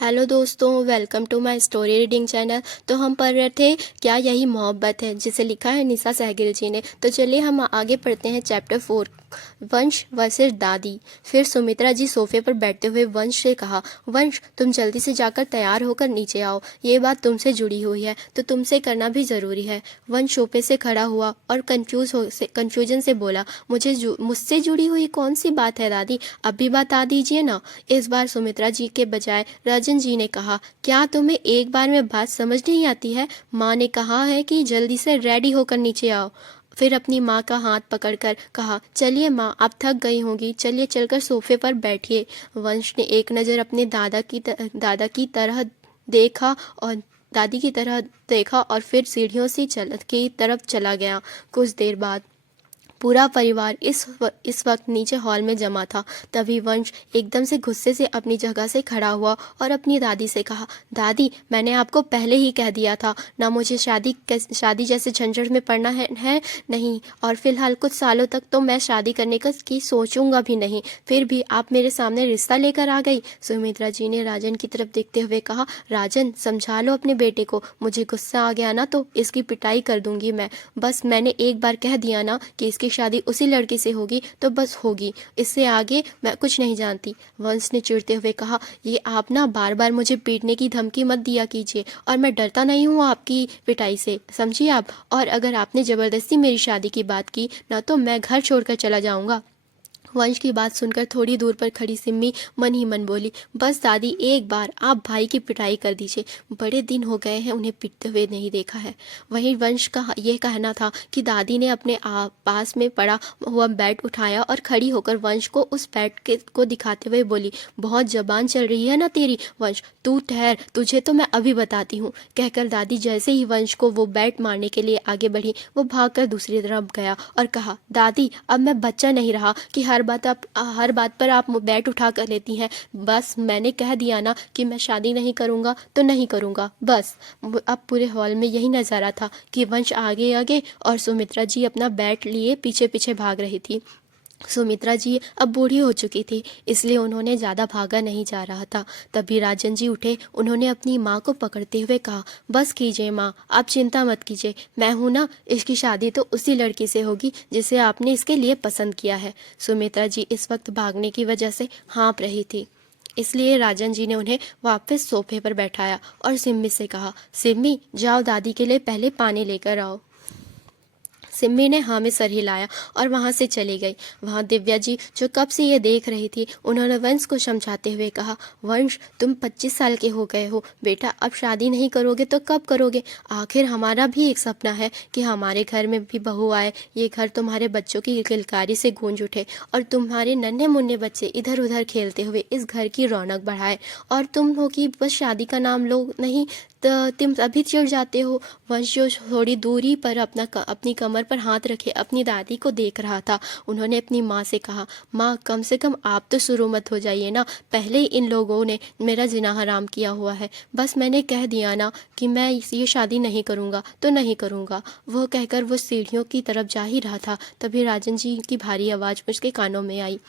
Hello दोस्तों, welcome to my story reading channel. तो हम पढ़ रहे थे क्या यही मोहब्बत है, जिसे लिखा है निशा सहगल जी ने। तो चलिए हम आगे पढ़ते हैं चैप्टर 4, वंश वर्सेस दादी। फिर सुमित्रा जी सोफे पर बैठते हुए वंश से कहा, वंश तुम जल्दी से जाकर तैयार होकर नीचे आओ, ये बात तुमसे जुड़ी हुई है तो तुमसे करना भी ज़रूरी है। वंश सोफे से खड़ा हुआ और कन्फ्यूजन से बोला, मुझसे जुड़ी हुई कौन सी बात है दादी, अब भी बता दीजिए ना। इस बार सुमित्रा जी के बजाय राजन जी ने कहा, क्या तुम्हें एक बार में बात समझ नहीं आती है? माँ ने कहा है कि जल्दी से रेडी होकर नीचे आओ। फिर अपनी माँ का हाथ पकड़कर कहा, चलिए माँ, आप थक गई होंगी, चलिए चलकर सोफे पर बैठिए। वंश ने एक नज़र अपने दादा की तरह देखा और दादी की तरह देखा और फिर सीढ़ियों से की तरफ चला गया। कुछ देर बाद पूरा परिवार इस वक्त नीचे हॉल में जमा था। तभी वंश एकदम से गुस्से से अपनी जगह से खड़ा हुआ और अपनी दादी से कहा, दादी मैंने आपको पहले ही कह दिया था ना, मुझे शादी जैसे झंझट में पड़ना है नहीं, और फिलहाल कुछ सालों तक तो मैं शादी करने की सोचूंगा भी नहीं, फिर भी आप मेरे सामने रिश्ता लेकर आ गई। सुमित्रा जी ने राजन की तरफ देखते हुए कहा, राजन समझा लो अपने बेटे को, मुझे गुस्सा आ गया ना तो इसकी पिटाई कर दूंगी मैं। बस मैंने एक बार कह दिया ना कि इसकी शादी उसी लड़के से होगी तो बस होगी, इससे आगे मैं कुछ नहीं जानती। वंश ने चिढ़ते हुए कहा, ये आप ना बार बार मुझे पीटने की धमकी मत दिया कीजिए, और मैं डरता नहीं हूँ आपकी पिटाई से, समझिए आप। और अगर आपने ज़बरदस्ती मेरी शादी की बात की ना तो मैं घर छोड़कर चला जाऊँगा। वंश की बात सुनकर थोड़ी दूर पर खड़ी सिम्मी मन ही मन बोली, बस दादी एक बार आप भाई की पिटाई कर दीजिए, बड़े दिन हो गए हैं उन्हें पिटते हुए नहीं देखा है। वहीं वंश का यह कहना था कि दादी ने अपने पास में पड़ा हुआ बैट उठाया और खड़ी होकर वंश को उस को दिखाते हुए बोली, बहुत जबान चल रही है ना तेरी वंश, तू ठहर, तुझे तो मैं अभी बताती हूँ। कहकर दादी जैसे ही वंश को वो बैट मारने के लिए आगे बढ़ी, वो भागकर दूसरी तरफ गया और कहा, दादी अब मैं बच्चा नहीं रहा कि हर बात पर आप बैट उठा कर लेती हैं। बस मैंने कह दिया ना कि मैं शादी नहीं करूँगा तो नहीं करूँगा, बस। अब पूरे हॉल में यही नज़ारा था कि वंश आगे आगे और सुमित्रा जी अपना बैट लिए पीछे पीछे भाग रही थी। सुमित्रा जी अब बूढ़ी हो चुकी थी, इसलिए उन्होंने ज़्यादा भागा नहीं जा रहा था। तभी राजन जी उठे, उन्होंने अपनी माँ को पकड़ते हुए कहा, बस कीजिए माँ, आप चिंता मत कीजिए, मैं हूँ ना, इसकी शादी तो उसी लड़की से होगी जिसे आपने इसके लिए पसंद किया है। सुमित्रा जी इस वक्त भागने की वजह से हाँफ रही थी, इसलिए राजन जी ने उन्हें वापस सोफे पर बैठाया और सिम्मी से कहा, सिम्मी जाओ दादी के लिए पहले पानी लेकर आओ। सिम्मी ने हाँ में सर हिलाया और वहाँ से चली गई। वहाँ दिव्या जी जो कब से ये देख रही थी, उन्होंने वंश को समझाते हुए कहा, वंश तुम 25 साल के हो गए हो बेटा, अब शादी नहीं करोगे तो कब करोगे? आखिर हमारा भी एक सपना है कि हमारे घर में भी बहू आए, ये घर तुम्हारे बच्चों की किलकारी से गूंज उठे और तुम्हारे नन्हे मुन्ने बच्चे इधर उधर खेलते हुए इस घर की रौनक बढ़ाए, और तुम हो कि बस शादी का नाम लो नहीं तो तुम अभी चिढ़ जाते हो। वंश जो थोड़ी दूरी पर अपनी कमर पर हाथ रखे अपनी दादी को देख रहा था, उन्होंने अपनी माँ से कहा, माँ कम से कम आप तो शुरू मत हो जाइए ना, पहले ही इन लोगों ने मेरा जिना हराम किया हुआ है, बस मैंने कह दिया ना कि मैं ये शादी नहीं करूँगा तो नहीं करूँगा। वो कहकर वो सीढ़ियों की तरफ जा ही रहा था, तभी राजन जी की भारी आवाज़ उसके कानों में आई,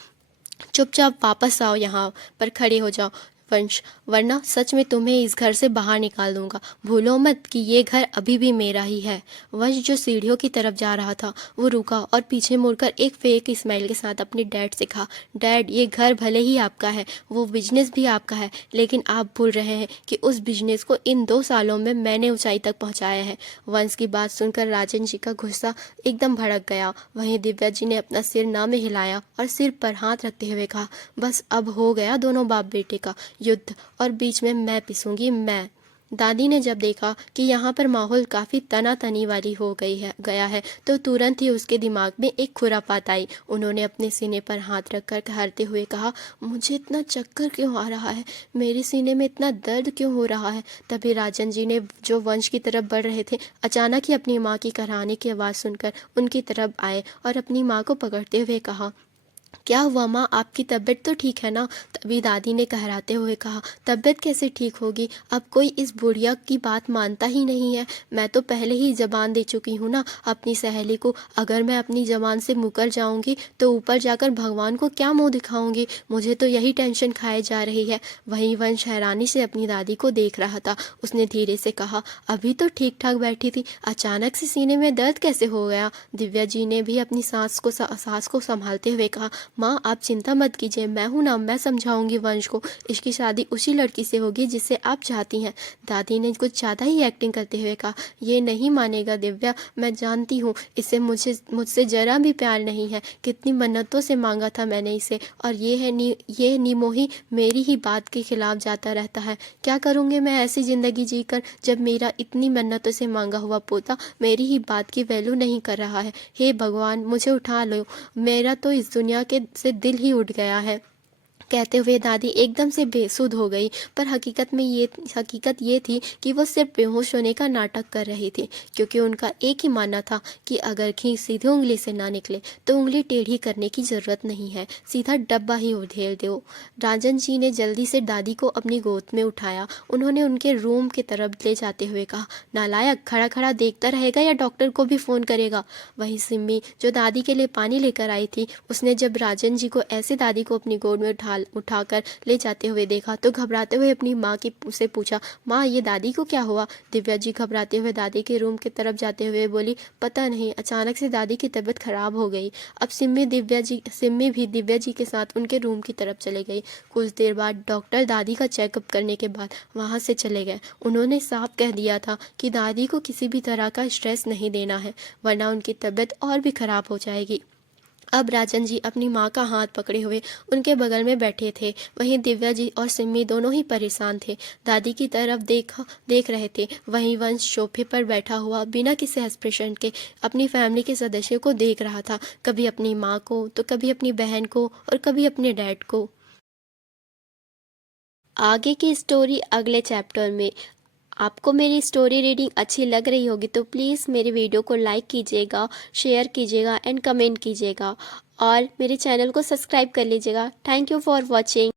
चुपचाप वापस आओ, यहाँ पर खड़े हो जाओ वंश, वरना सच में तुम्हें इस घर से बाहर निकाल दूंगा, भूलो मत कि ये घर अभी भी मेरा ही है। वंश जो सीढ़ियों की तरफ जा रहा था वो रुका और पीछे मुड़कर एक फेक स्माइल के साथ अपने डैड से कहा, डैड ये घर भले ही आपका है, वो बिजनेस भी आपका है, लेकिन आप भूल रहे हैं कि उस बिजनेस को इन 2 सालों में मैंने ऊंचाई तक पहुंचाया है। वंश की बात सुनकर राजन जी का गुस्सा एकदम भड़क गया। वहीं दिव्या जी ने अपना सिर ना में हिलाया और सिर पर हाथ रखते हुए कहा, बस अब हो गया दोनों बाप बेटे का युद्ध, और बीच में मैं पिसूंगी मैं। दादी ने जब देखा कि यहाँ पर माहौल काफ़ी तनातनी वाली हो गया है तो तुरंत ही उसके दिमाग में एक खुरापात आई। उन्होंने अपने सीने पर हाथ रखकर ठहरते हुए कहा, मुझे इतना चक्कर क्यों आ रहा है, मेरे सीने में इतना दर्द क्यों हो रहा है? तभी राजन जी ने जो वंश की तरफ बढ़ रहे थे, अचानक ही अपनी माँ की कराहने की आवाज़ सुनकर उनकी तरफ आए और अपनी माँ को पकड़ते हुए कहा, क्या हुआ माँ, आपकी तबीयत तो ठीक है ना? तभी दादी ने कहराते हुए कहा, तबीयत कैसे ठीक होगी, अब कोई इस बुढ़िया की बात मानता ही नहीं है। मैं तो पहले ही जबान दे चुकी हूँ ना अपनी सहेली को, अगर मैं अपनी जबान से मुकर जाऊँगी तो ऊपर जाकर भगवान को क्या मुँह दिखाऊँगी, मुझे तो यही टेंशन खाए जा रही है। वहीं वंश हैरानी से अपनी दादी को देख रहा था। उसने धीरे से कहा, अभी तो ठीक ठाक बैठी थी, अचानक से सीने में दर्द कैसे हो गया? दिव्या जी ने भी अपनी सांस को संभालते हुए कहा, माँ आप चिंता मत कीजिए, मैं हूँ ना, मैं समझाऊंगी वंश को, इसकी शादी उसी लड़की से होगी जिसे आप चाहती हैं। दादी ने कुछ ज़्यादा ही एक्टिंग करते हुए कहा, ये नहीं मानेगा दिव्या, मैं जानती हूँ इसे मुझसे ज़रा भी प्यार नहीं है, कितनी मन्नतों से मांगा था मैंने इसे, और ये निमोही मेरी ही बात के खिलाफ जाता रहता है। क्या करूँगी मैं ऐसी ज़िंदगी जीकर जब मेरा इतनी मन्नतों से मांगा हुआ पोता मेरी ही बात की वैल्यू नहीं कर रहा है। हे भगवान, मुझे उठा लो, मेरा तो इस दुनिया के से दिल ही उठ गया है। कहते हुए दादी एकदम से बेसुध हो गई, पर हकीकत ये थी कि वो सिर्फ बेहोश होने का नाटक कर रही थी, क्योंकि उनका एक ही मानना था कि अगर घी सीधे उंगली से ना निकले तो उंगली टेढ़ी करने की ज़रूरत नहीं है, सीधा डब्बा ही उधेड़ दो। राजन जी ने जल्दी से दादी को अपनी गोद में उठाया। उन्होंने उनके रूम की तरफ ले जाते हुए कहा, नालायक, खड़ा खड़ा देखता रहेगा या डॉक्टर को भी फ़ोन करेगा? वहीं सिम्मी, जो दादी के लिए पानी लेकर आई थी, उसने जब राजन जी को ऐसे दादी को अपनी गोद में उठाकर ले जाते हुए देखा तो घबराते हुए अपनी माँ की से पूछा, माँ ये दादी को क्या हुआ? दिव्या जी घबराते हुए दादी के रूम की तरफ जाते हुए बोली, पता नहीं, अचानक से दादी की तबीयत खराब हो गई। अब सिम्मी भी दिव्या जी के साथ उनके रूम की तरफ चले गई। कुछ देर बाद डॉक्टर दादी का चेकअप करने के बाद वहाँ से चले गए। उन्होंने साफ कह दिया था कि दादी को किसी भी तरह का स्ट्रेस नहीं देना है, वरना उनकी तबीयत और भी खराब हो जाएगी। अब राजन जी अपनी माँ का हाथ पकड़े हुए उनके बगल में बैठे थे। वहीं दिव्या जी और सिम्मी दोनों ही परेशान थे, दादी की तरफ देख रहे थे। वहीं वंश सोफे पर बैठा हुआ बिना किसी एक्सप्रेशन के अपनी फैमिली के सदस्यों को देख रहा था, कभी अपनी माँ को तो कभी अपनी बहन को और कभी अपने डैड को। आगे की स्टोरी अगले चैप्टर में। आपको मेरी स्टोरी रीडिंग अच्छी लग रही होगी तो प्लीज़ मेरे वीडियो को लाइक कीजिएगा, शेयर कीजिएगा एंड कमेंट कीजिएगा, और मेरे चैनल को सब्सक्राइब कर लीजिएगा। Thank you for watching.